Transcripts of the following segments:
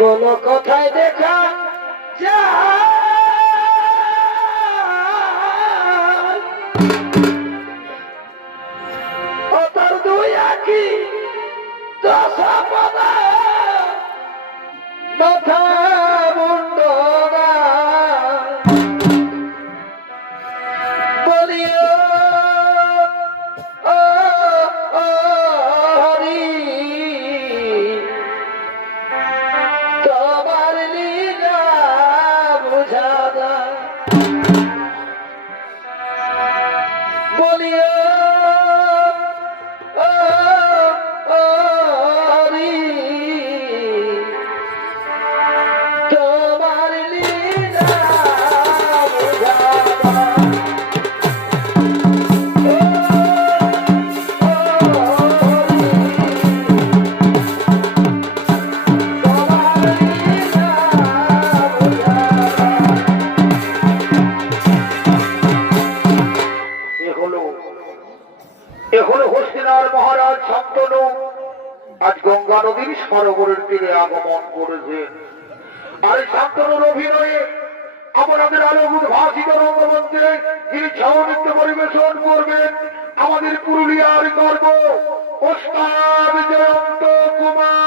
কোনো কথায় দেখা তার দুই আঁকি দশা পাতা মাথা মুন্ড বলিও মহারাজ শান্তনু আজ গঙ্গা নদীর সরোবরের তীরে আগমন করেছেন। আর শান্তনুর অভিনয়ে আমাদের আলোক উদ্ভাসিত রঙ্গমঞ্চে যিনি ছৌ নৃত্য পরিবেশন করবেন আমাদের পুরুলিয়ার গর্ব ওস্তাদ জয়ন্ত কুমার।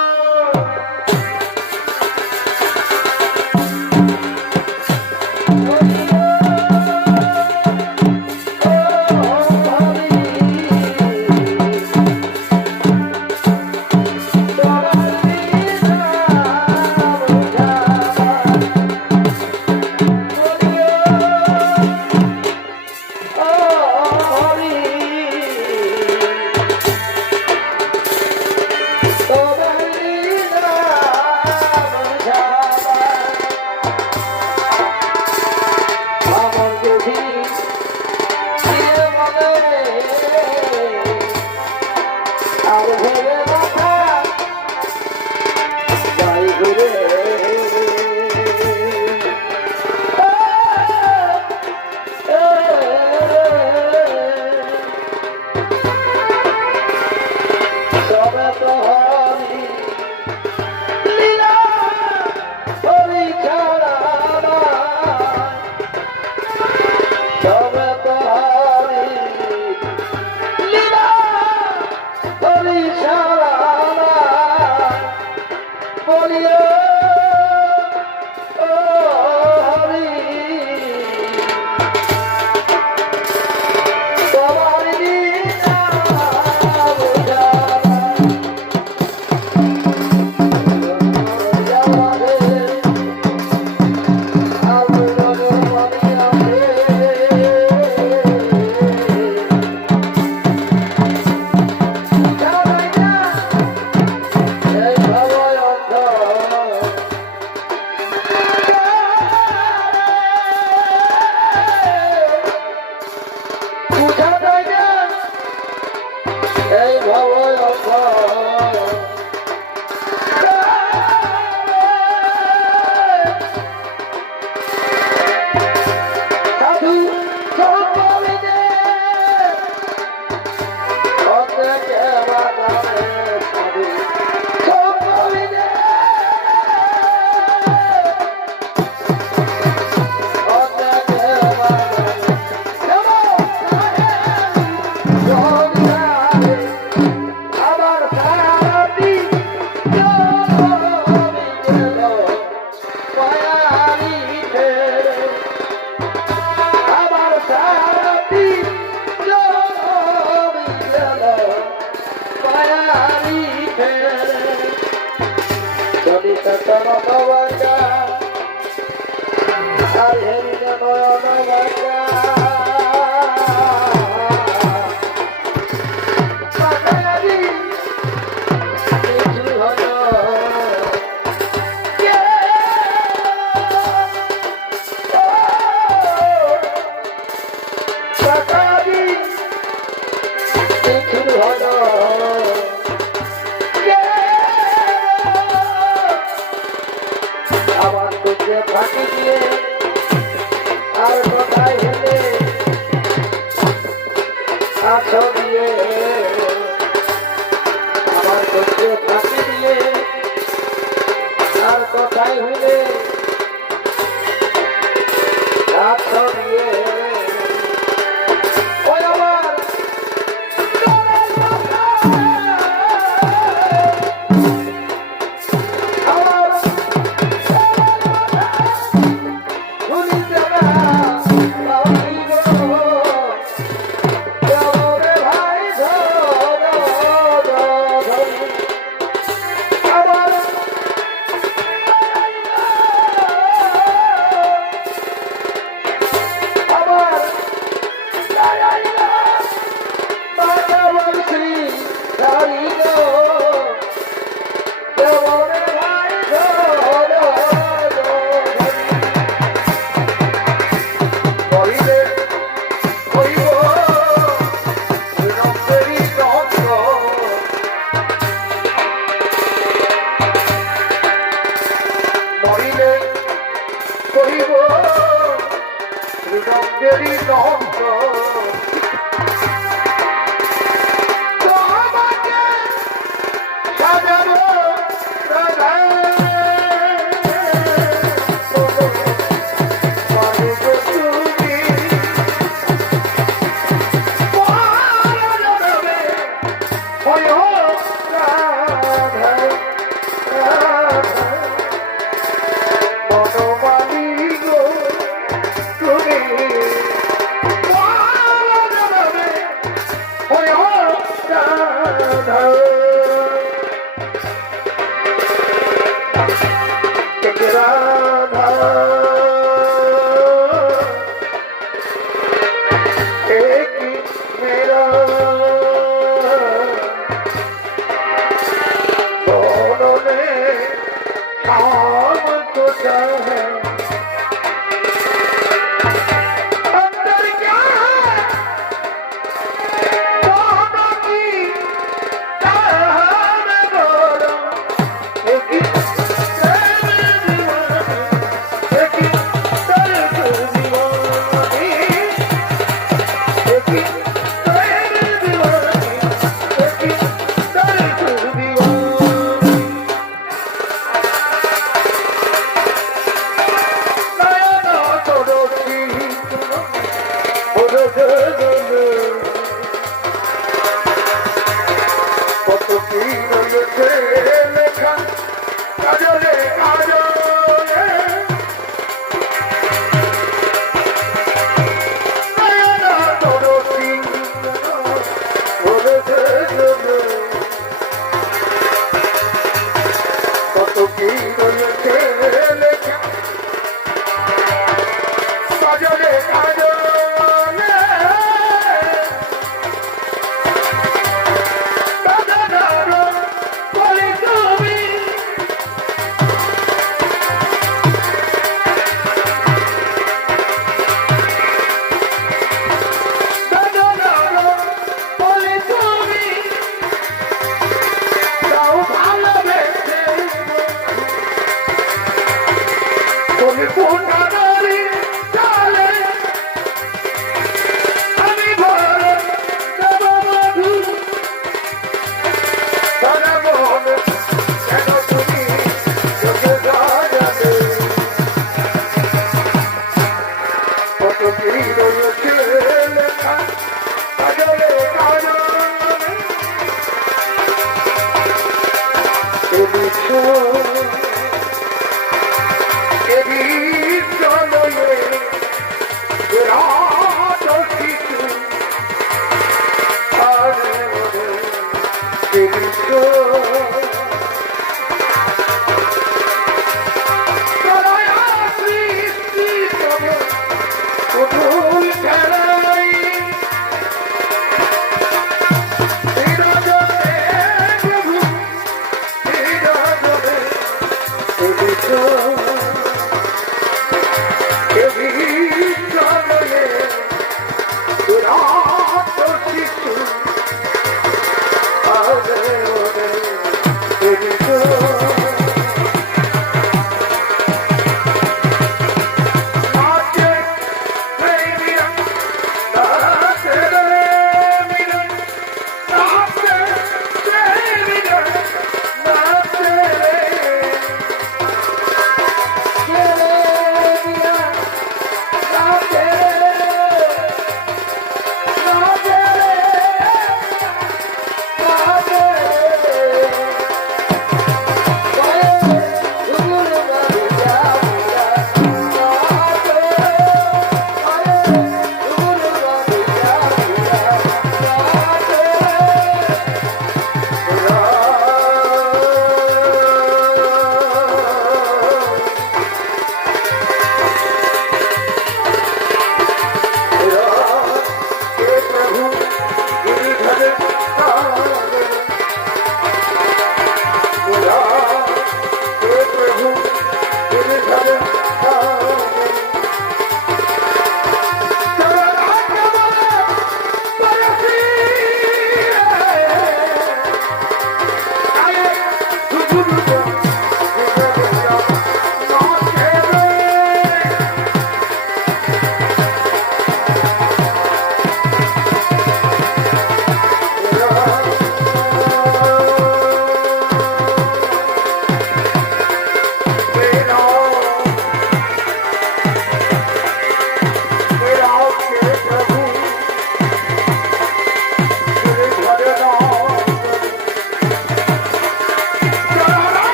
ফাঁকি দিয়ে আর কোথায় হেলে আছো দিয়ে আমার চোখে ফাঁকি দিয়ে আর কোথায় হেলে আছো দিয়ে ওই আমার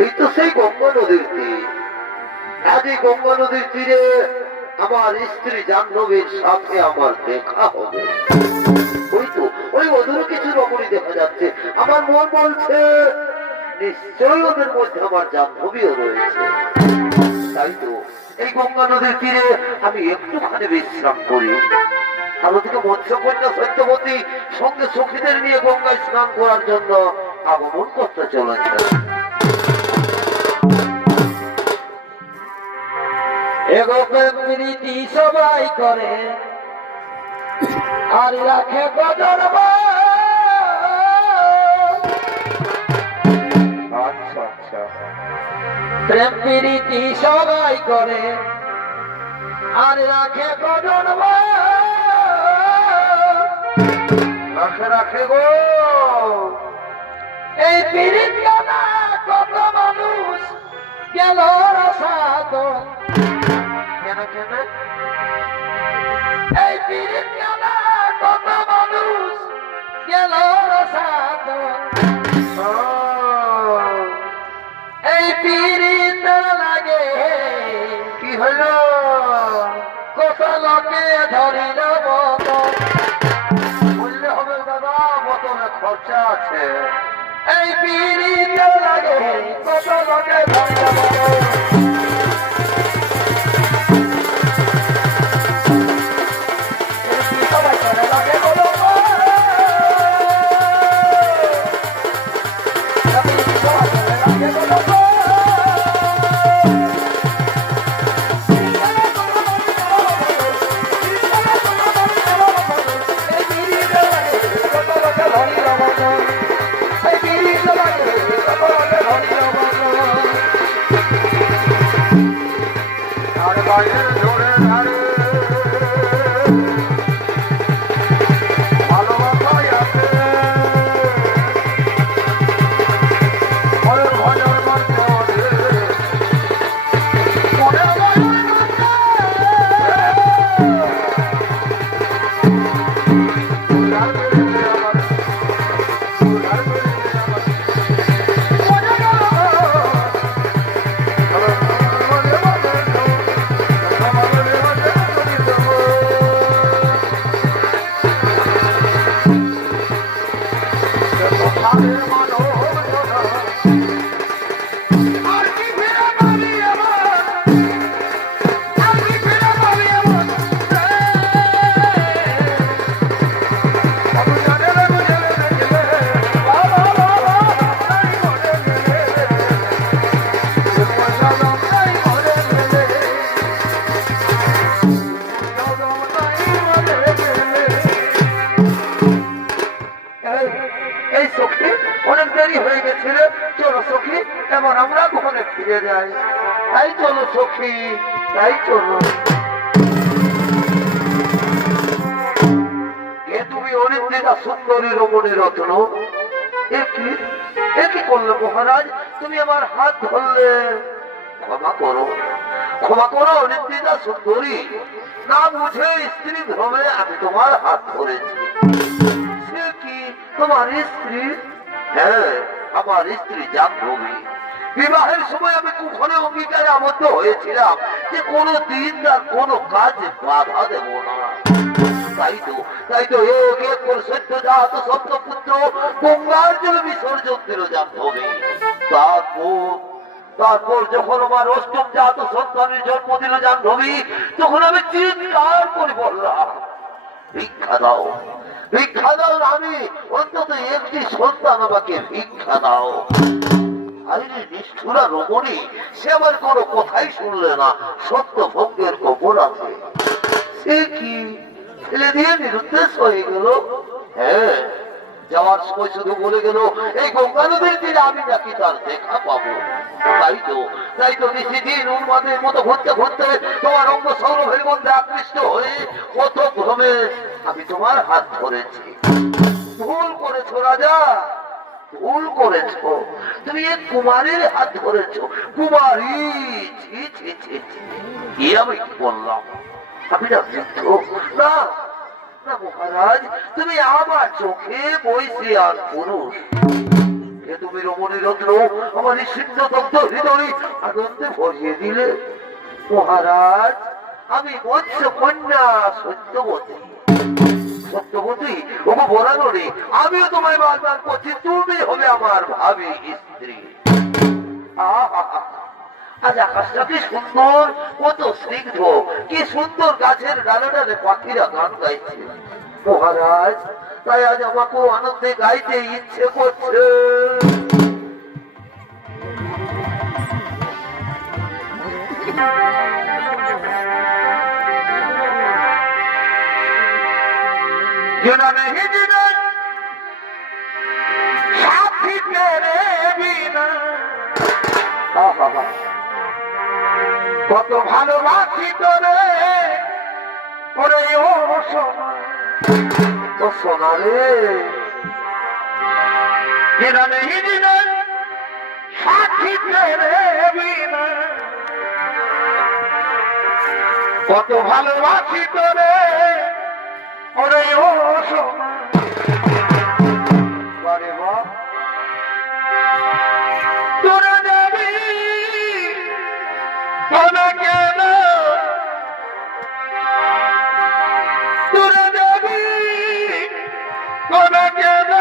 এই তো সেই গঙ্গা নদীর তীর। আজ এই গঙ্গা নদীর তীরে আমার স্ত্রী জাহ্নবীর সাথে আমার দেখা হবে। ওই তো ওই অদূরে কিছু রমণী দেখা যাচ্ছে। আমার মন বলছে নিশ্চয়ই ওদের মধ্যে আমার জাহ্নবীও রয়েছে। তাই তো এই গঙ্গা নদীর তীরে আমি একটুখানি বিশ্রাম করি। আর ওদিকে মৎস্যকন্যা সত্যবতী সঙ্গে সখীদের নিয়ে গঙ্গায় স্নান করার জন্য আগমন করতে চলেছে। এগো প্রেম প্রীতি সবাই করে আর রাখে গজর আচ্ছা আচ্ছা, প্রেম প্রীতি সবাই করে আর রাখে গজর রাখে রাখে গো। এই প্রীতি জানা কত মানুষ গেল রসাদ কেন কেন? এই প্রীতি জানা কত মানুষ গেল রসাদ এই প্রীতি লাগে কি হলো? কত লোকে ধরিল মত বললে হবে দাদা, বোতলে খরচা আছে। এই প্রীতি লাগে কত লোকে ধরিল মত সবাই করে লাগে বলো আর বাইরের ঝোড়ে ধারে ভালোবাসাই আছে। ঘরের ভজন মানতে হবে। মনের ভজন মানতে উদ্ধার করে দে আমার, উদ্ধার করে দে আমার। এই সখী অনেক দেরি হয়ে গেছিল, চলো সখী এবার আমরা ঘরে ফিরে যাই। তাই চলো সখী, তাই চলো। এ তুমি অনেক দিদা সুন্দরী রমণী রত্ন, একই করলে মহারাজ? তুমি আমার হাত ধরলে। ক্ষমা করো, ক্ষমা করো অনেক দিদা সুন্দরী, না বুঝে স্ত্রী ভ্রমে আমি তোমার হাত ধরেছি। সে কি তোমার স্ত্রী? হ্যাঁ, আমার স্ত্রী জাহ্নবী। বিবাহের সময় আমি কুক্ষণে অঙ্গীকারে আবদ্ধ হয়েছিলাম যে কোনো দিন তার কোনো কাজে বাধা দেব না। তাই তো এক এক করে সত্য জাত সত্য পুত্র গঙ্গার জলে বিসর্জন দিল জাহ্নবী। তারপর যখন আমার অষ্টম জাত সন্তানের জন্ম দিল জাহ্নবী, তখন আমি চিৎকার করে বললাম, ভিক্ষা দাও, ভিক্ষা দাও, আমি অন্তত একটি সন্তান, আমাকে ভিক্ষা দাও। আরে নিষ্ঠুরা রমণী, সে আমার কোনো কথাই শুনলে না। সত্য ভঙ্গের কবর আছে, সে কি ছেলে দিয়ে নিরুদ্দেশ হয়ে গেল। হ্যাঁ, যাওয়ার সময় শুধু বলে গেল এই গঙ্গা নদীর তীরে আমি নাকি তার দেখা পাবো। তাই তো নিশিদিন উন্মাদের মতো ঘুরতে ঘুরতে তোমার অঙ্গ সৌরভের মধ্যে আকৃষ্ট হয়ে কত ভ্রমে আমি তোমার হাত ধরেছি। ভুল করেছো রাজা, ভুল করেছো। তুমি এক কুমারীর হাত ধরেছো। কুমারী? ছি ছি ছি ছি, কি আমি কি বললাম? আমি না বৃদ্ধ না, না মহারাজ, তুমি আমার চোখে বৈশিয়ান পুরুষ। এ তুমি রমণী রত্ন আমার নিষিদ্ধ দগ্ধ হৃদয় আনন্দে ভরিয়ে দিলে। মহারাজ, আমি মৎস্য কন্যা সত্যবতী। সত্যবতী, ওকে বলানো নেই, আমিও তোমায় বারবার করছি, তুমি হবে আমার ভাবি স্ত্রী। আজ আকাশটা কি সুন্দর, কত স্নিগ্ধ, কি সুন্দর গাছের ডালে ডালে পাখিরা গান গাইছে। মহারাজ, তাই আজ আমাকেও আনন্দে গাইতে ইচ্ছে করছে। जिना नहीं जीवन साथी तेरे बिना কত ভালোবাসি তোরে ওরে ও সোনা, ও সোনা রে, जिना नहीं जीवन साथी तेरे बिना কত ভালোবাসি তোরে ওরে ও সোনা। বারে বাহ, তোরা যাবি তোরা কেন, তোরা যাবি তোরা কেন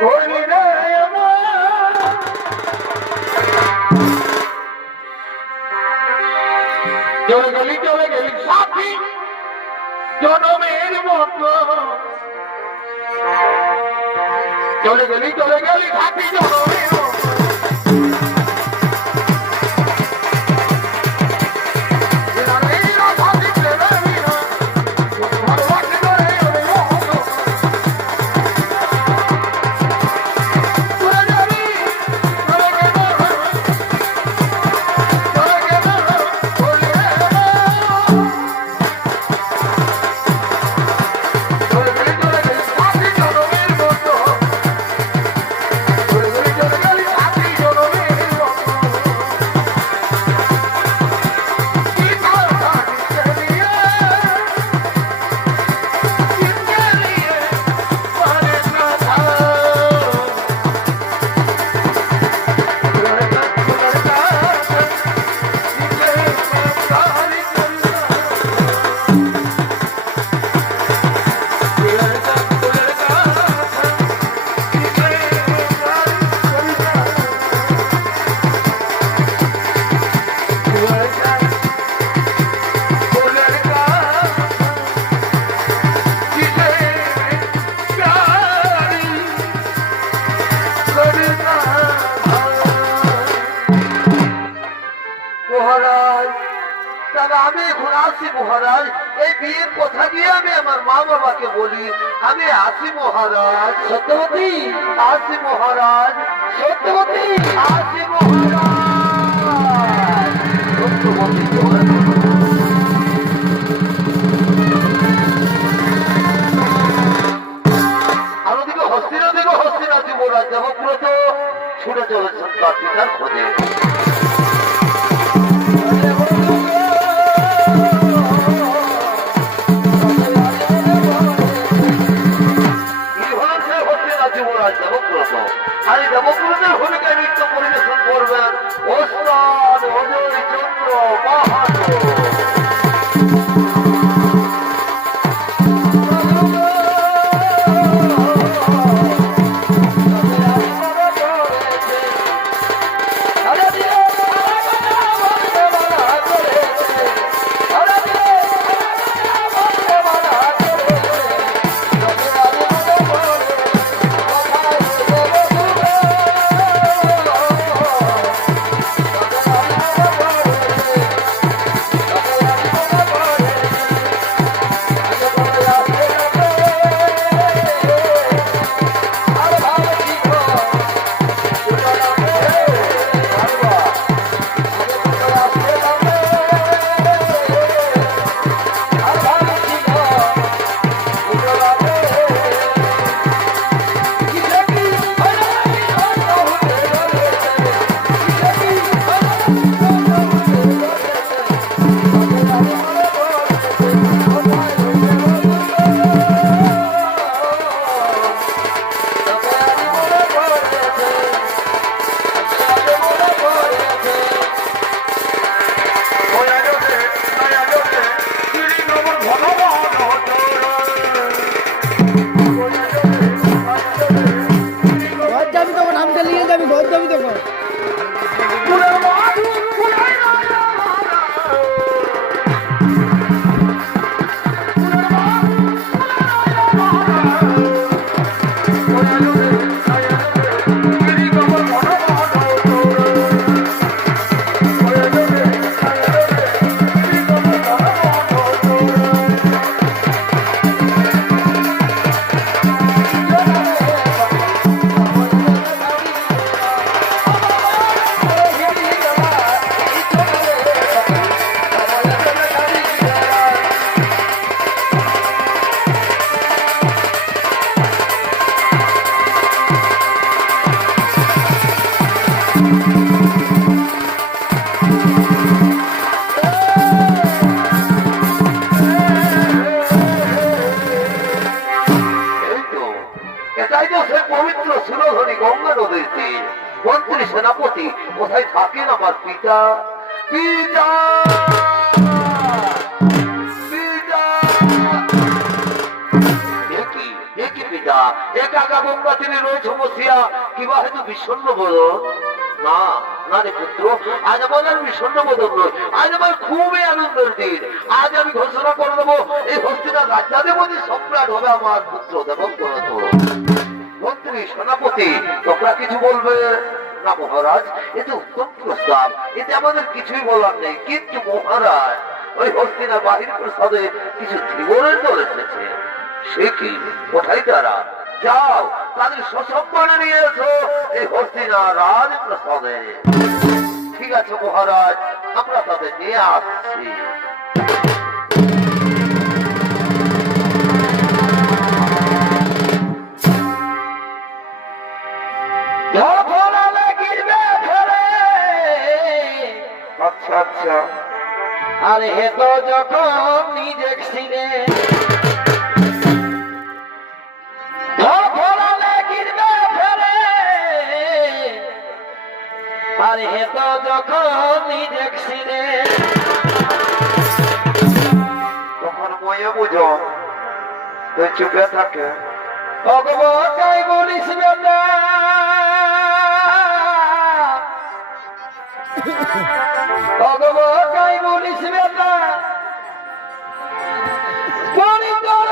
বলি রে আমার। চলে গেলি সাথী জনমের মতো, চলে গেলি সাথী জনমের মতো। আমি এখন আসি মহারাজ, এই বিয়ের কথা গিয়ে আমি আমার মা বাবাকে বলি। আমি আসি মহারাজ। সত্যবতী, আসি মহারাজ। সত্যবতী, আসি মহারাজ। সত্যবতী, আরো দিকে হস্তিনা যুবরাজ দেবব্রত ছুটে চলেছেন তার পিতার খোঁজে। আর দেবব্রতের ভূমিকায় নৃত্য পরিবেশন করবেন ওস্তাদ অজয় চন্দ্র বাহাদুর। ফুলের মাধু ফুলের এটাই তো সে পবিত্র সুরধনী গঙ্গা নদীর তীর। মন্ত্রী সেনাপতি কোথায় থাকেন আমার পিতা? পিতা পিতা একই পিতা একা গঙ্গা তিনি রয়েছে বসিয়া কিবা হয়তো বিষণ্ণ বোধ? না না রে পুত্র, আজ আমার বিষণ্ণ বোধ নয়, আজ আমার খুবই আনন্দের দিন। আজ আমি ঘোষণা করে দেবো এই হস্তিনার রাজ্যাধিপতি সম্রাট হবে আমার পুত্র দেবব্রত। মন্ত্রী সেনাপতি তোমরা কিছু বলবে না? মহারাজ এতে উত্তম প্রস্তাব, এতে আমাদের কিছুই বলার নেই। কিন্তু মহারাজ ওই হস্তিনার বাহির প্রসাদে কিছু ধীবরের দল এসেছে। সে কি? কোথায় তারা? যাও তাদের সসম্মানে নিয়ে এসো এই হস্তিনা রাজপ্রসাদে। ঠিক আছে মহারাজ, আমরা তাদের নিয়ে আসছি। আচ্ছা আচ্ছা, আর হে তো যখন নিজে ছিঁড়ে আর হে তো যখন নিজে ছিঁড়ে তখন ময়ে বুঝো তুই চুপে থাকে। ভগবতাই বলিস বেটা ভগবতাই বলিস বেটা বলি তোর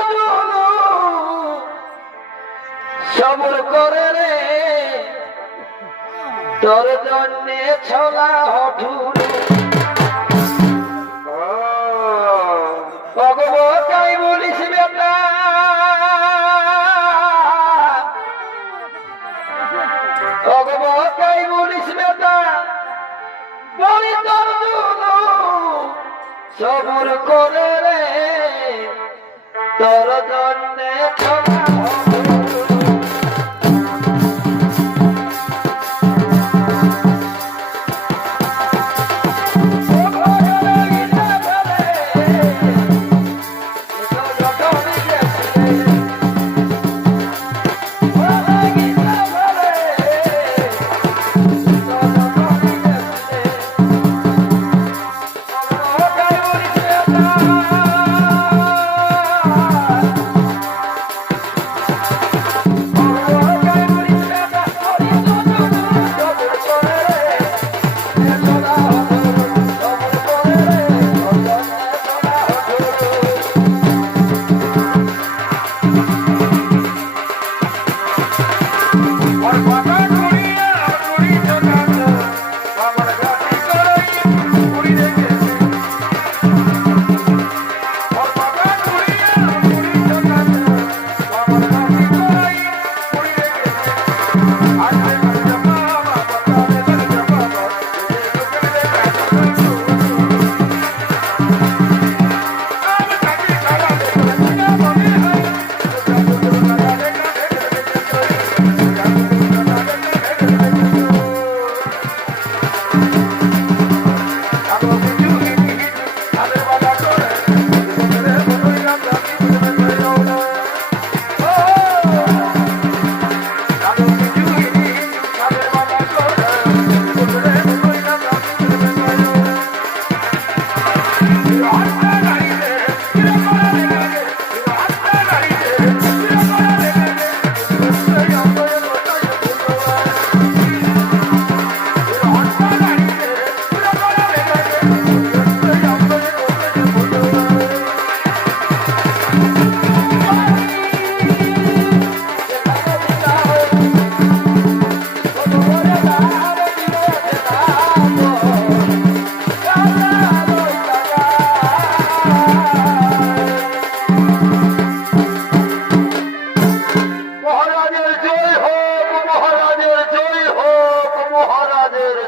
সবর করে রে তোর জন্যে ছলা হঠুর ভগবতাই বলিস বেটা ভগবতাই বলিস বেটা বলি তোর সবর করে রে তোর জন্যে ছলা হঠুর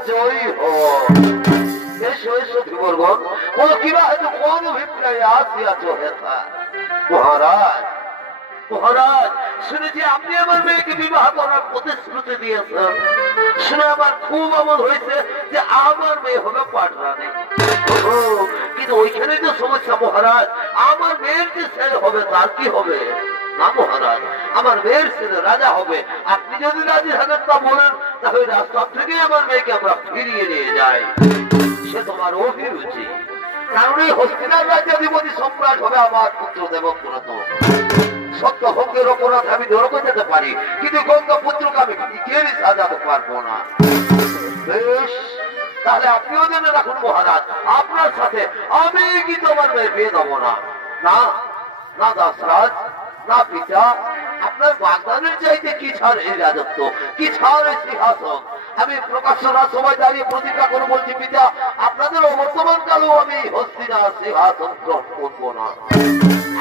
জয়ী হোক। এসো এসো ধীবরগণ, ও কিবা হয়তো কোন অভিপ্রায়ে আসিয়াছ হেথা। মহারাজ মহারাজ, শুনেছি আপনি আমার মেয়েকে বিবাহ করার প্রতিশ্রুতি দিয়েছেন। শুনে আমার খুব আমল হয়েছে যে আমার মেয়ে হবে পাটরানী। কিন্তু ওইখানেই তো সমস্যা মহারাজ, আমার মেয়ের যে ছেলে হবে তার কি হবে? না মহারাজ, আমার মেয়ের ছেলে রাজা হবে। আপনি যদি রাজি থাকেন তা বলেন, তাহলে রাস্তা থেকে আমার মেয়েকে আমরা ফিরিয়ে নিয়ে যাই। সে তোমার অভিরুচি, কারণ এই হস্তিনার রাজ্যাধিপতি সম্রাট হবে আমার পুত্র দেবব্রত। সত্য ভঙ্গের অপরাধ আমি নরকে যেতে পারি, কিন্তু গঙ্গা পুত্রকে আমি ভিখারি সাজাতে পারবো না। বেশ, তাহলে আপনিও জেনে রাখুন মহারাজ, আপনার সাথে আমি কিন্তু আমার মেয়ে বিয়ে দেবো না। না না দাসরাজ, না পিতা, আপনার বাগদানের চাইতে কি ছাড় এই রাজত্ব, কি ছাড় এই সিংহাসন। আমি প্রকাশ্য না সবাই দাঁড়িয়ে প্রতিজ্ঞা করে বলছি পিতা, আপনাদের অবর্তমান কালেও আমি হস্তিনার সিংহাসন গ্রহণ করবো না।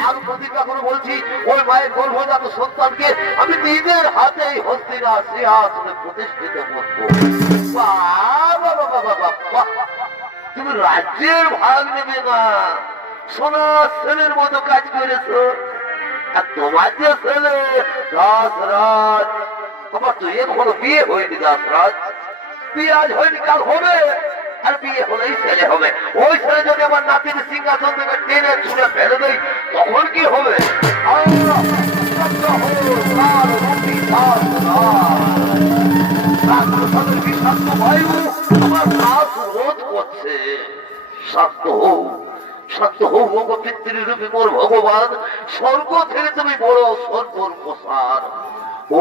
আমি প্রতিজ্ঞা করে বলছি, ওই মায়ের গর্ভজাত সন্তানকে আমি নিজের হাতেই হস্তিনার সিংহাসনে প্রতিষ্ঠিত করবো। তুমি রাজ্যের ভাগ নেবে না, সোনা ছেলের মতো কাজ করেছো। আর তোমার যে ছেলে দাসরাজ, তোমার তো এখনো বিয়ে হয়নি দাসরাজ। বিয়ে আজ হয়নি, কাল হবে। আর বিয়ে হলেই ছেলে হবে। ওই ছেলে যদি আমার নাতির সিংহাসন থেকে টেনে ছুঁড়ে ফেলে দেয়, তখন কি হবে? বায়ু আমার শ্বাস রোধ করছে। শান্ত হোক, শান্ত হোক পিতৃরূপী মোর ভগবান। স্বর্গ থেকে তুমি বড় স্বর্গর প্রসার।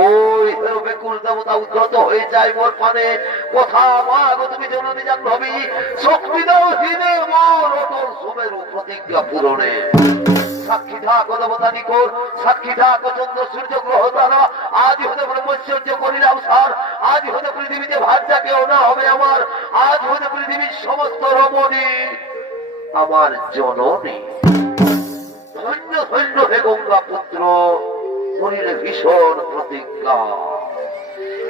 ওই বেকুল দেবতা উদ্ধত হয়ে যায় মোর পানে। কথা মাগো তুমি জননী জাহ্নবী, শক্তি দাও হিনে মোর অটল সুমেরু প্রতিজ্ঞা পূরণে। সাক্ষী থাকো দেবতা নিকট, সাক্ষী থাকো চন্দ্র সূর্য গ্রহ তারা। আজ হতে ব্রহ্মচর্য করিলাম সার, আজ হতে পৃথিবীতে ভাষা কেউ না হবে আমার। আজ হতে পৃথিবীর সমস্ত রমণী আমার জননী। ধন্য ধন্য হে গঙ্গা পুত্র, করিলে ভীষণ প্রতিজ্ঞা।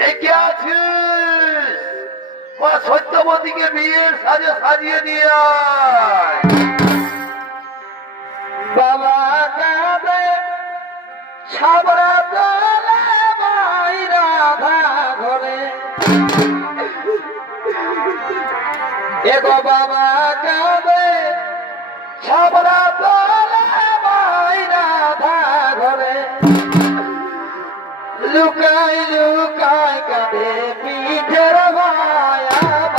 একে আছিস মা সত্যবতীকে বিয়ের সাজে সাজিয়ে নিয়ে আয়। বাবা কাঁদে ছাবড়া তোলে মাই রাধা ঘরে। এগো বাবা কাঁদে ছাবড়া তোলে মাই রাধা ঘরে। লুকাই লুকাই কাঁদে পিঠের ভাই আমার।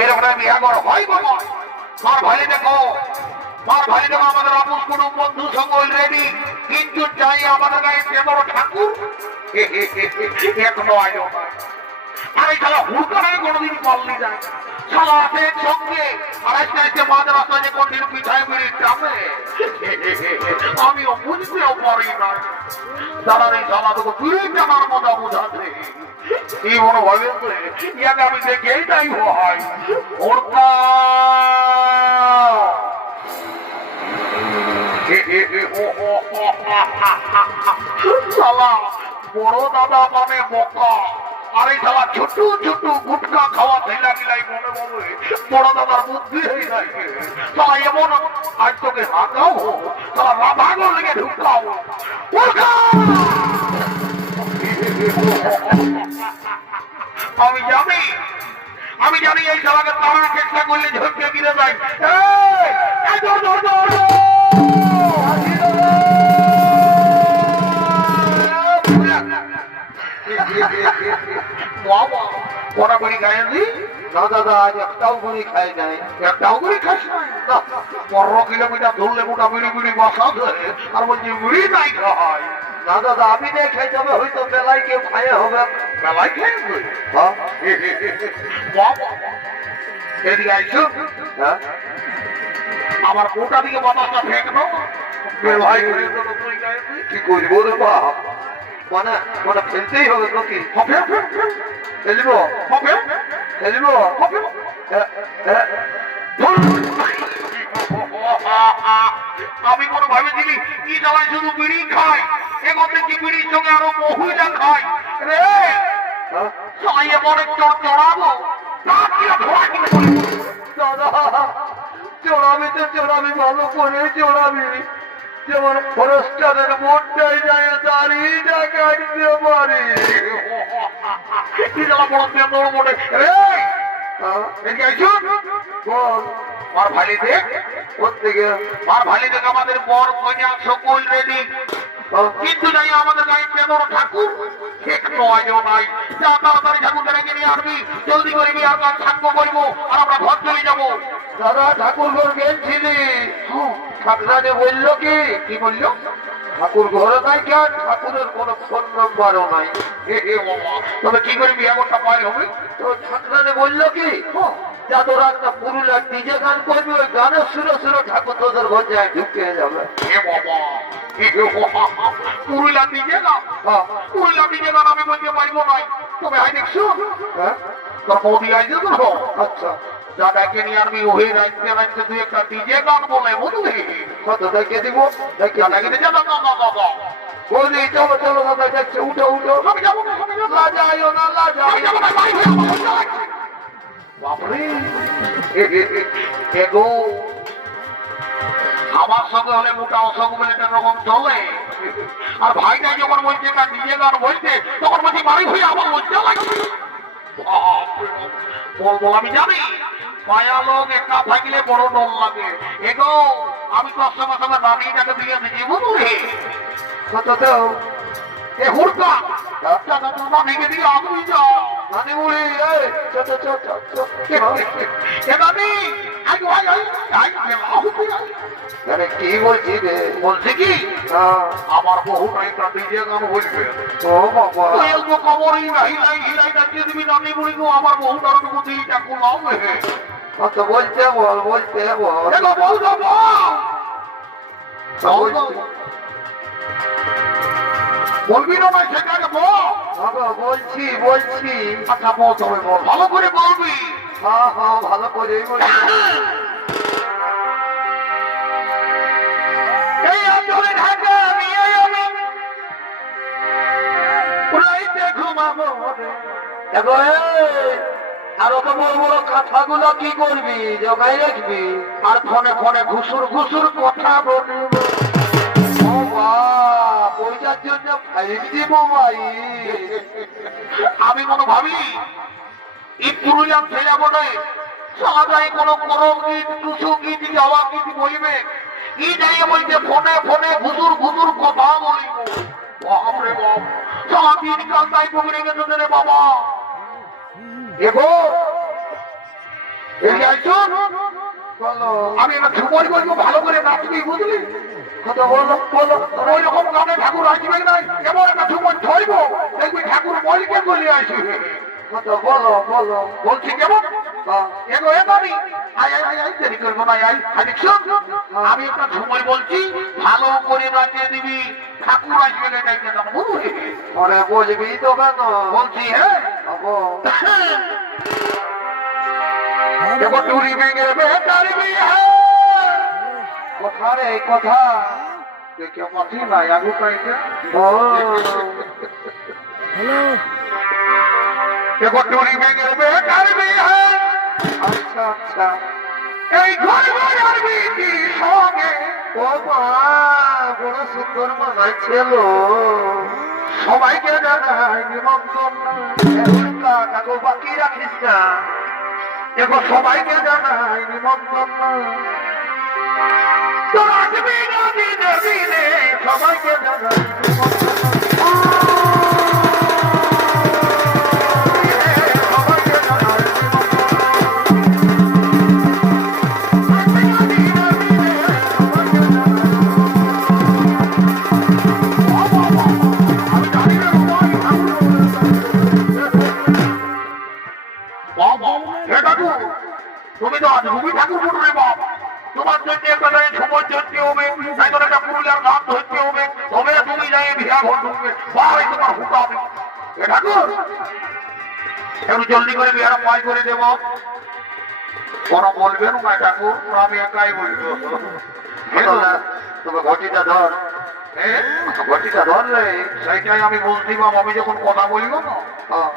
এরকম বিয়া কর হয় বাবা। মার ভাই দেখো, মার ভাই দেখো, আমাদের আপুস কোন বন্ধু সঙ্গ রেডি, কিন্তু চাই আমাদের গায়ে বড় ঠাকুর এখনো আয়ো না। আর এই খেলা হুড়কা কোনোদিন পাল্লি যায়। শালা আছে সঙ্গে আর আজকে মাঝ রাস্তায় যে কন্টিনিউ পিঠায় বেড়ে যাবে আমিও বুঝতেও পারি না তারা এই শালা তোকে বিড়ি টানার মজা বোঝাচ্ছে এই মনে ভাবে ইয়াকে আমি দেখেই তাই হয় ওরটা শালা বড় দাদা মানে বোকা আর এই শালা ছোট ছোট গুটকা খাওয়া ঢেলা গিলাই মনে বলবে বড় দাদার বুদ্ধি হয়ে যায় শালা এমন আজ তোকে হাঁকাও শালা রাধাগর লেগে ঢুকাও আমি জানি এই শালাকে তাড়ার চেষ্টা করলে ঝরকে গিরে যায় কটা বিড়ি খাইনি না দাদা আজ একটাও গুলি খাই নাই। একটাও বিড়ি খাস না 15 কিলোমিটার ধরলে গোটা বিড়ি বিড়ি বসা ধরে আর বলছি বিড়ি নাই খাই না দাদা আমি নেই খাই তবে হয়তো বেলায় কেউ খাইয়ে হবে। বেলায় খাই হ্যাঁ? এদিকে আইসো হ্যাঁ? আমার গোটা দিকে বাতাসটা ফেঁকনো বেলায় করে তোর তুই গায়ে কি করবো রে বাপ? মানে মানে ফেলতেই হবে নাকি? হবে ফেলব হবে ফেলব হবে আমি কোনো ভেবেছিলি কি জ্বালায় শুধু বিড়ি খাই এখন দেখি বিড়ির সঙ্গে আরো মহিলা খাই রে সবাই মনে চড়াবো দাদা চোরাবি তো চোরাবি ভালো করে চোরাবি যেমন ফরেস্টারের মোটটাই যায় দাঁড়িয়ে কাটতে পারে। কি জ্বালা বড় বেন্দর মোটে রে এদিকে আইসো বল মার ভালি দেখ কোথেকে? মার ভালি দেখ আমাদের বর কন্যা সকল রেডি কিন্তু যাই আমাদের গায়ে পেদর ঠাকুর ঠিক নয়ও নাই যা তাড়াতাড়ি ঠাকুরকে রেখে নিয়ে আসবি জলদি করবি আর গান থাকবো করবো আর আমরা ঘর চলে যাবো দাদা ঠাকুর ঘর গেছিলি ঠাকুরানি বললো কি? কি বললো ঠাকুর ঘরে নাই কেন? ঠাকুরের কোনো ফোন নাম্বারও নাই। তবে কি করবি এমনটা পাই হবে তো ঠাকুরানি বললো কি যা তোরা একটা পুরুলিয়া ডিজে গান করবি ওই গানের সুরে সুরে ঠাকুর তোদের ঘর যায় ঢুকে যাবে। এ বাবা পুরুলিয়া দিকে না হ্যাঁ পুরুলিয়া দিকে না আমি বলতে পারবো নাই তবে হাই দেখছো হ্যাঁ তোর বৌদি আইছে তো আচ্ছা যা ডেকে নিয়ে আনবি ওই রাইতে রাইতে তুই একটা ডিজে গান বলে বুঝলি কত দেখে দিব? দেখে যা ডেকে নিয়ে যাবো বাবা বলি চলো চলো দাদা দেখছে উঠো উঠো। আমি যাবো না আমি যাবো না লাজাইও না লাজাইও আমি যাবো না বাড়ি হয়ে আমার হচ্ছে লাগছে বাপরে এগো আমার সঙ্গে হলে মোটা অসঙ্গ বলে একটা রকম চলে আর ভাইটাই যখন বলছে না নিজে গান বলছে তখন বলছি বাড়ি হয়ে আমার লজ্জা লাগছে বলবো আমি জানি মায়া লোক একা থাকলে বড় ডর লাগে এগো আমি তোর সঙ্গে সঙ্গে রানীটাকে দিয়ে দিচ্ছি বুঝলি কত দাও? এ হুড়কা রানীকে দিয়ে আমি যা নানি মুড়ি এই চো চো চো চো চো। এ রানী আই আই আই আই আই আরে কি বলছি রে? বলছে কি হ্যাঁ। আমার বহুটা একটা ডিজে গান বলবে ও বাবা তুই তো খবরই না হিলাই হিলাই ডাকিয়ে দিবি নানি বুড়ি গো আমার বহুটার টুকু দিইটা কুলাও হে কত বলতে বল বলতে বল। দেখো বউ তো বলবি না ভাই সেটাকে বল বাবা বলছি বলছি। আচ্ছা বল তবে বল ভালো করে বলবি হ্যাঁ হ্যাঁ ভালো করেই বলছি। এই অঞ্চলে ঢাকা নিয়ে আমি রাইতে ঘুমাবো দেখো এই আর অত বড় বড় কথাগুলো কি করবি? জগাই রাখবি আর ফোনে ফোনে ঘুষুর ঘুষুর কথা বলবি ও বাবা পয়সার জন্য 5G মোবাইল। আমি মনে ভাবি এই পুরুলিয়াম ছেলে বলে সবাই কোনো গীত টুসু গীত যাওয়া গীত বলবে এই জায়গায় বলছে ফোনে ফোনে ঘুষুর ঘুষুর কথা বলিব বাপরে বাপ সব দিনকাল তাই পকড়ে গেছে রে বাবা দেখো এদিকে আইছো বলো আমি এবার ঝুমরি বলবো ভালো করে নাচবি বুঝলি কথা বলো বলো। ওই রকম গানে ঠাকুর আসবে নাই এমন একটা ঝুমর ধরবো দেখবি ঠাকুর বলকে চলে আসবে তো বলো বলো। বলছি কেমন এগো এ বাড়ি আয় আয় আয় আয় দেরি করবো না আয় আয় শোন আমি একটা সময় বলছি ভালো করে বাঁচিয়ে দিবি ঠাকুর আসবে এটাইতে যাবো বুঝলি ওরে বুঝবি তো কেন বলছি হ্যাঁ হবো। এবার টুরি ভেঙে বেটার বিয়ে কথা রে কথা। দেখে মাছি নাই আগু পাইছে ও এবার টুরি ভেঙে বেটার বিয়ে আচ্ছা আচ্ছা। এই ঘর ঘর আর বিটি সঙ্গে ও মা বড় সুন্দর মানায় ছিল। সবাইকে জানাই নিমন্ত্রণ কাকু বাকি রাখিস না। এবার সবাইকে জানাই নিমন্ত্রণ তোর আসবি না দিনে দিনে সবাইকে জানাই সবাইকে জানাই আমি জানি না বাবা হে কাকু তুমি তো আজ ভূমি ঠাকুর পুটুরে বাপ তোমার জন্য একটা সময় ধরতে হবে তাই তোর একটা পুরুলিয়ার গান ধরতে হবে তবে তুমি যাই ভিড়া ঘর ঢুকবে বাবাই তোমার হুকাবে এ ঠাকুর একটু জলদি করে বিহারা পাই করে দেব কোনো বলবেন না ঠাকুর আমি একাই বলবো তুমি ঘটিটা ধর। ঘটিটা ধর রে। সেইটাই আমি বলছি বাবা আমি যখন কথা বলবো না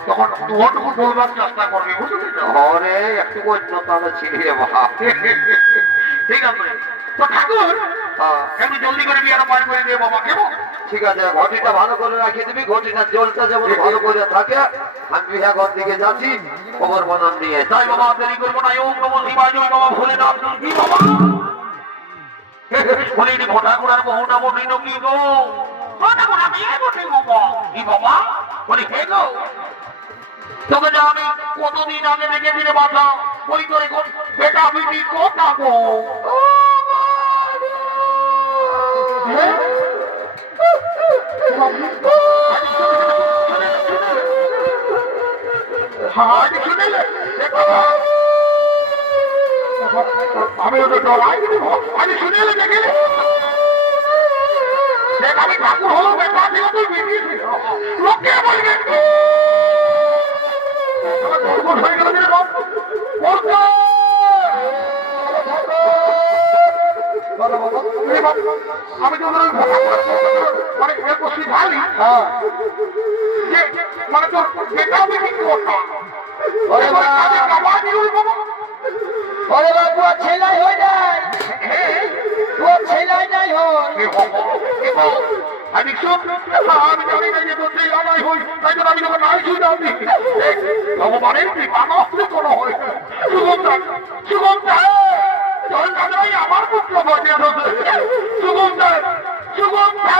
তখন দুটোটুকু বলবার চেষ্টা করবি বুঝলি তো ঘরে একটু পর্যন্ত আমরা ছিড়িয়ে বাপ। ঠিক আছে তো ঠাকুর একটু জলদি করে বিয়াটা পার করে দিয়ে বাবা কেমন ঠিক আছে ঘটিটা ভালো করে রাখিয়ে দিবি। ঘটিটা জলটা যেমন ভালো করে থাকে। আমি বিহাঘর দিকে যাচ্ছি খবর বানান নিয়ে। তাই বাবা দেরি করবো না ওম নমঃ শিবায় জয় বাবা ভোলে নাথ কি বাবা বলি নি ভোটা করার বহু নাম নিন কি গো ভোটা করা আমি এই বলি বাবা কি বাবা বলি হে গো তোকে যা আমি কতদিন আগে দেখেছি রে বাবা বলি তোর এখন বেটা বিটি কথা গো আমি ওদের ডরাই আমি শুনে এলে দেখে দেখ আমি ঠাকুর হলো বেটা দিও তুই বেরিয়ে লোকে বলবে হয়ে গেল আমি তো মানে বসি ভালি মানে তোর বেটা বেটি কথা ওরে বাবু ছেলাই হয়ে যায়। তোর ছেলাই নাই হয়। আমি আমি জানি না যে তোর সেই আলাই হই তাই জন্য আমি যখন নাই শুনলাম ভগবানের কৃপা কোনো হয় সুগন্ধা সুগন্ধা আমার পুত্র বজে সুগন্ধা সুগন্ধা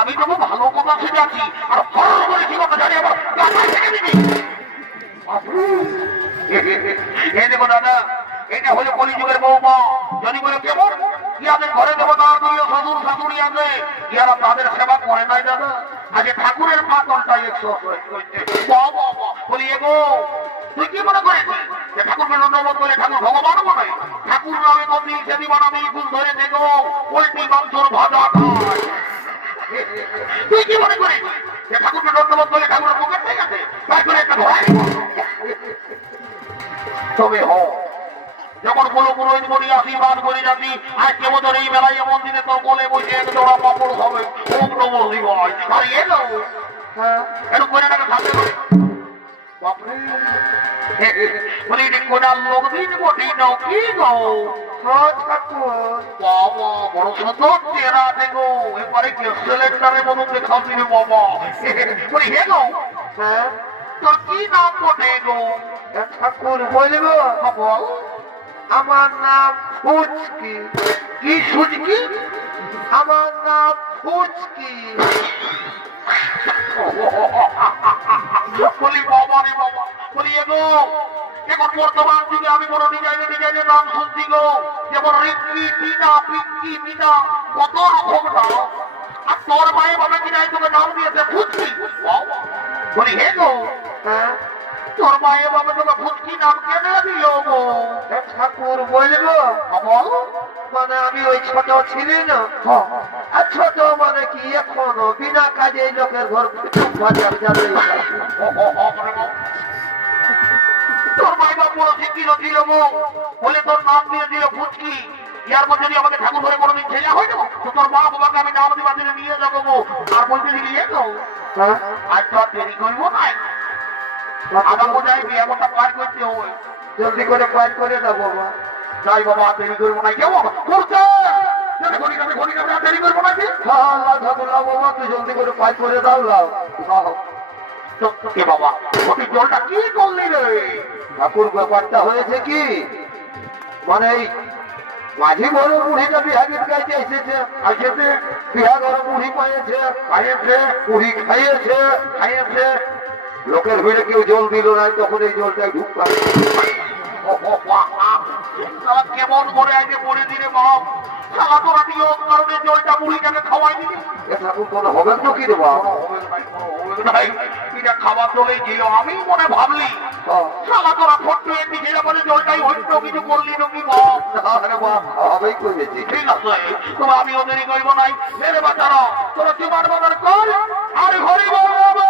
আমি তো ভালো কথা শিখাচ্ছি আর হর করে কি কথা জানি আবার এই দেখো দাদা এটা হলো কলিযুগের বৌমা যদি বলে কেমন ইয়াদের ঘরে দেবো তার দুই শ্বশুর শাশুড়ি আছে ইয়ারা তাদের সেবা করে নাই দাদা আগে ঠাকুরের পাতনটাই একশো বলি এগো তুই কি মনে করেছিস যে ঠাকুরকে নন্দবোধ করে ঠাকুর ভগবান বলে ঠাকুর নামে মন্দির সেদি বানাবি ফুল ধরে দেখো পোল্ট্রি মাংসর ভাজা খায় তুই কি মনে করিস যে ঠাকুরকে নন্দবোধ করে ঠাকুরের পকেট ঠিক আছে তাই করে একটা ধরাই তবে হ যখন কোনো পুরোহিত বলি আশীর্বাদ করি যাচ্ছি আজকে বছর এই মেলায় মন্দিরে তোর বলে বসে এক জোড়া পাপড় হবে ওম নমঃ শিবায় আর এলো একটু করে নাকি খাতে করে বলি কোনার লোক দিন কঠিন কি গো বাবা বড় সুন্দর চেহারা দেখো এবারে কি সিলিন্ডারের মতো দেখাচ্ছি রে বাবা বলি হে গো তোর কি নাম বটে গো ঠাকুর বলবো বল আমার নাম ফুচকি। কি সুজকি আমার নাম ফুচকি। বলি বাবা রে বাবা, বলি এগো এখন বর্তমান যুগে আমি বড় ডিজাইনের নাম শুনছি গো, যেমন রিঙ্কি, টিনা, পিঙ্কি, মিনা, কত রকম নাম। আর তোর মায়ে বাবা কিনা তোকে নাম দিয়েছে ফুচকি। বলি হে গো, হ্যাঁ তোর মায়ে বাবা তোকে ফুচকি নাম কেন দিল গো? ঠাকুর বলবো বল। মানে আমি ওই ছোট ছিলি না, আর ছোট মানে কি এখনো বিনা কাজে এই লোকের ঘর ফুটুক বাজার যাবে। তোর মাই বাপ বড় শিক্ষিত ছিল গো, বলে তোর নাম দিয়ে দিল ফুচকি। ইয়ার মধ্যে যদি আমাকে ঠাকুর ঘরে কোনোদিন ছেলে হয় না, তো তোর মা বাবাকে আমি নাম দিবার জন্য নিয়ে যাবো গো। আর বলতে দিলি এগো, হ্যাঁ আজ তো আর দেরি করবো না, আমার বোঝায় বিয়ে একটা কাজ করতে হবে। জলদি করে কাজ করে দাও বাবা। যাই বাবা, আর দেরি করবো না। কেমন করছে ঘড়ি কামে আর দেরি করবো না। হ্যাঁ আল্লাহ ঠাকুর লাও বাবা, তুই জলদি করে কাজ করে দাও লাও। এ বাবা, ওই জলটা কি করলি রে? ঠাকুর ব্যাপারটা হয়েছে কি, মানে এই মাঝি বড় বুড়িটা বিহা গীত গাইতে এসেছে, আসেছে বিহা ঘর বুড়ি পাইয়েছে, বুড়ি খাইয়েছে, লোকের ভিড়ে কেউ জল দিল না, তখন এই জলটায় ঢুকতাম। কেমন করে আগে পড়ে দিলে বাপ, সারা তোরা নিয়ম কারণে জলটা বুড়িটাকে খাওয়াই দিলি। এ ঠাকুর কোনো হবে তো কি রে বাবা? এটা খাবার দলেই ছিল, আমি মনে ভাবলি সারা তোরা ফটো এর দিকে বলে জলটাই হইতো, কিছু করলি নাকি বাপ? হবেই করেছি। ঠিক আছে, তবে আমি ওদেরই করব নাই। মেরে বাচ্চারা তোরা চুমার বাজার কর আর ঘরে বলবো।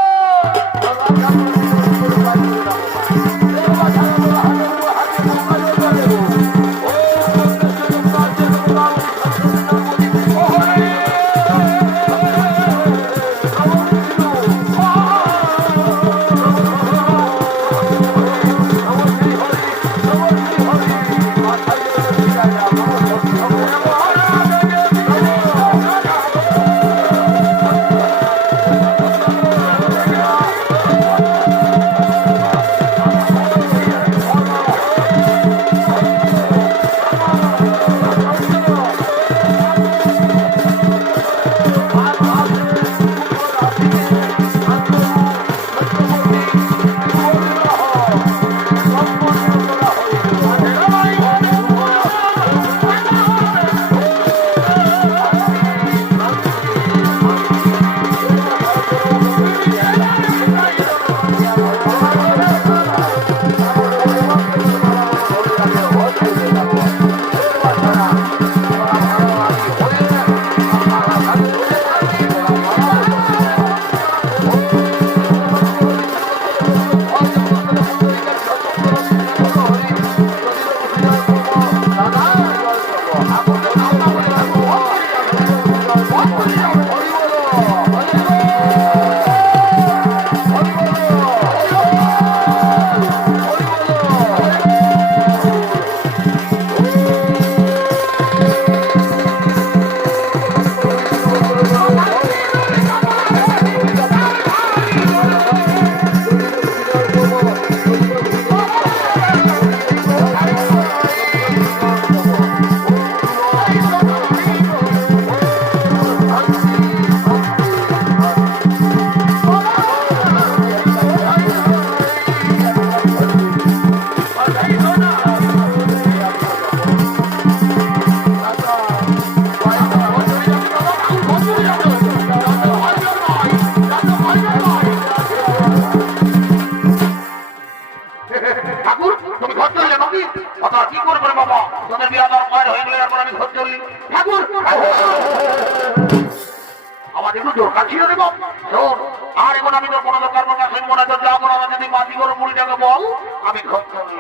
আমার একটু দরকার ছিল রে বাপ। শোন, আর এখন আমি তোর কোনো দরকার মনে আসেন মনে কর, যা করো আমার যদি মাটি করে মুড়িটাকে বল, আমি খোঁজ করি।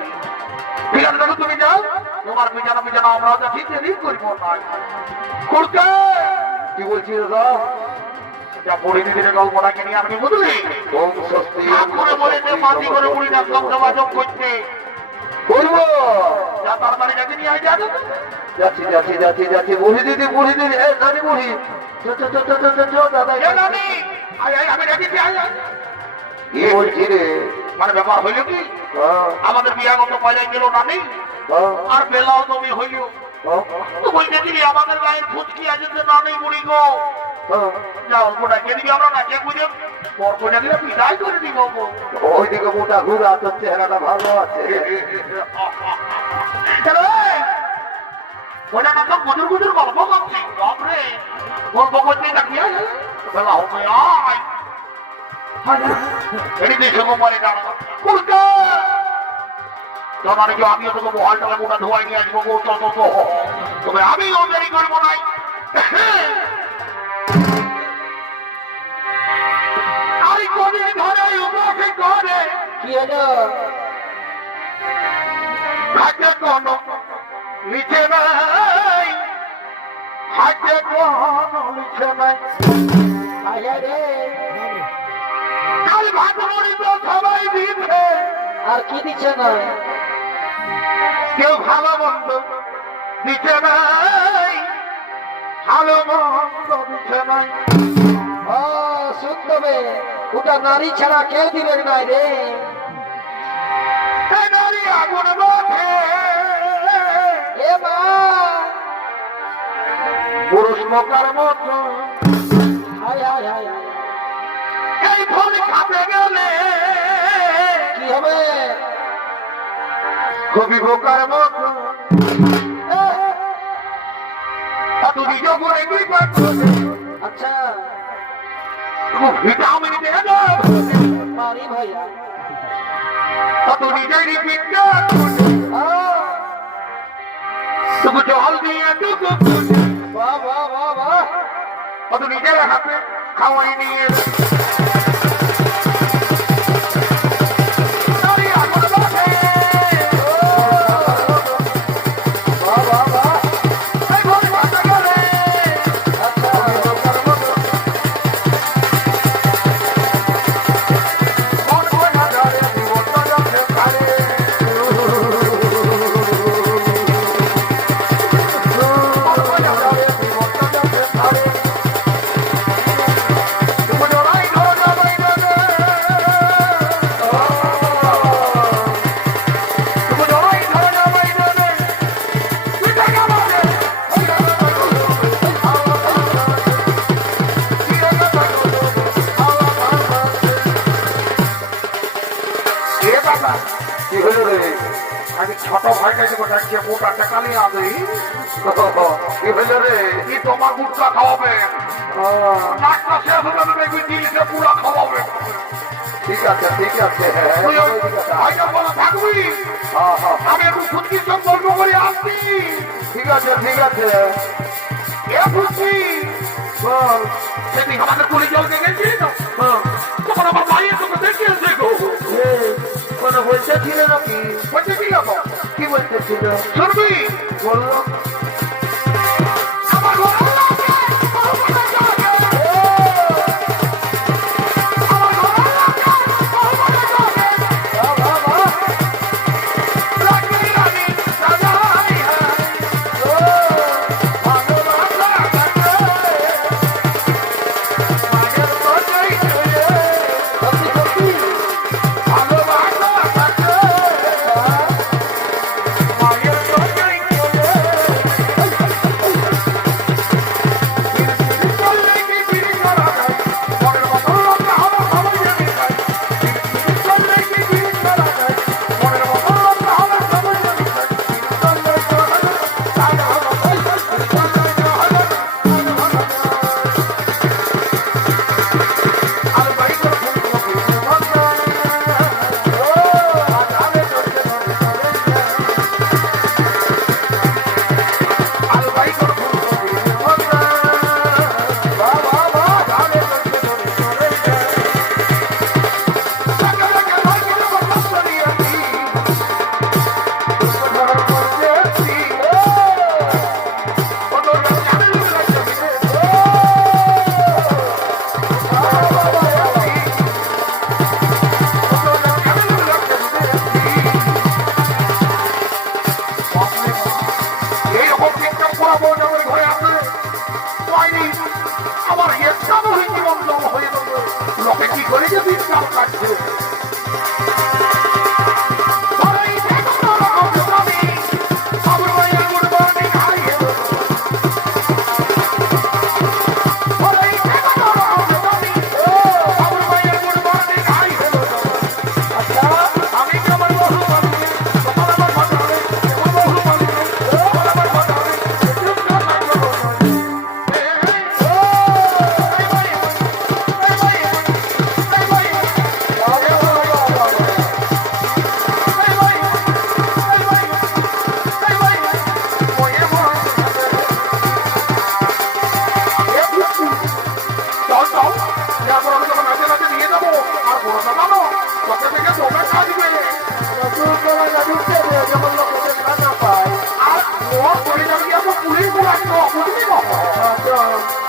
ঠিক আছে দেখো, তুমি যাও, তোমার বিছানা আমরাও যা ঠিক ঠিক করবো না। করতে কি বলছিস দাদা? যা পড়ে দিদি রে গল্পটাকে নিয়ে আমি বুঝলি ওম স্বস্তি করে বলেছে মাটি করে মুড়িটা যোগাযোগ করতে করবো। যা তাড়াতাড়ি যাকে নিয়ে আয়, যা যাচ্ছি বুড়ি দিদি এ নানি বুড়ি দাদা নানি আয় আয়, আমি রেখেছি, আয় আয়। কি বলছি রে? মানে ব্যাপার হইল কি, আমাদের বিয়াগত পয়লাই গেল নানি, আর বেলাও তুমি হইল। তো বলতেছিলি আমাদের গায়ের ফুচকি আছে যে নানি বুড়ি গো, যা অল্পটা কে দিবি আমরা না কে বুঝে অল্পটা দিলে বিদায় করে দিব ওইদিকে মোটা ঘুরা তোর চেহারাটা ভালো আছে। ওটা না তো গুজুর গুজুর গল্প করছি বাপরে গল্প করতে তাকিয়ে বেলা হবে আয় এটি দেখে কোম্পানি জানো কুলকা জানারে কি আমিও তোকে বহাল টাকা মোটা ধোয়াই নিয়ে আসবো গো তো তবে আমি ও দেরি করবো নাই আই কবি ধরে উপাসে করে কি হলো? হাতে কোনো নিচে নাই হাতে কোনো নিচে নাই আয়া রে, কাল ভাত মুড়ি তো সবাই দিচ্ছে আর কি দিচ্ছে না? কেউ ভালো মন্দ দিচ্ছে নাই ভালো মন্দ দিচ্ছে নাই ও শুনবে, ওটা নারী ছাড়া কেউ দিবে নাই রে। এই নারী আগুন বাঁধে এ মা, পুরুষ মোকার মতো হায় হায় হায় হায়। এই ফল খাতে গেলে কি হবে? কবি বোকার মতো তুই যখন এগুলি পাচ্ছ আচ্ছা, ভিটামিন দেয় না মারি ভাইয়া। তত নিজেরই বিজ্ঞান তুমি জল দিয়ে টুকু বাহ বাহ বাহ বাহ। তত নিজের হাতে খাওয়াই নিয়ে নারী আগুন বাঁধে। বাহ বাহ বাহ। এই ফল খাতে গেলে আচ্ছা, মন বোঝা ধরে জীবন যখন খারে কি হলো রে? আমি ছোট ভাইটাকে বোঝাচ্ছি মোটা টাকালি আবে কি হলো রে? কি তোমার গুটকা খাওয়াবে ও, নাচটা শেষ হলে তো দেখবি দিলকে পুরা খাওয়াবে ঠিক আছে ঠিক আছে। তুই ওই ভাইটা বলে থাকবি হ্যাঁ হ্যাঁ, আমি একটু ফুটকির সম্পর্ক করে আসছি ঠিক আছে ঠিক আছে। এ ফুটকি বল। সেদিন আমাদের পুলি জল দেখেছিলি তো তখন আমার ভাইয়ের তোকে দেখিয়েছে গো কোনো বলতেছিল নাকি? বলছে কি হবো কি বলতেছিল? শুনবি বললো আমার ঘর বুঝলি বাবা?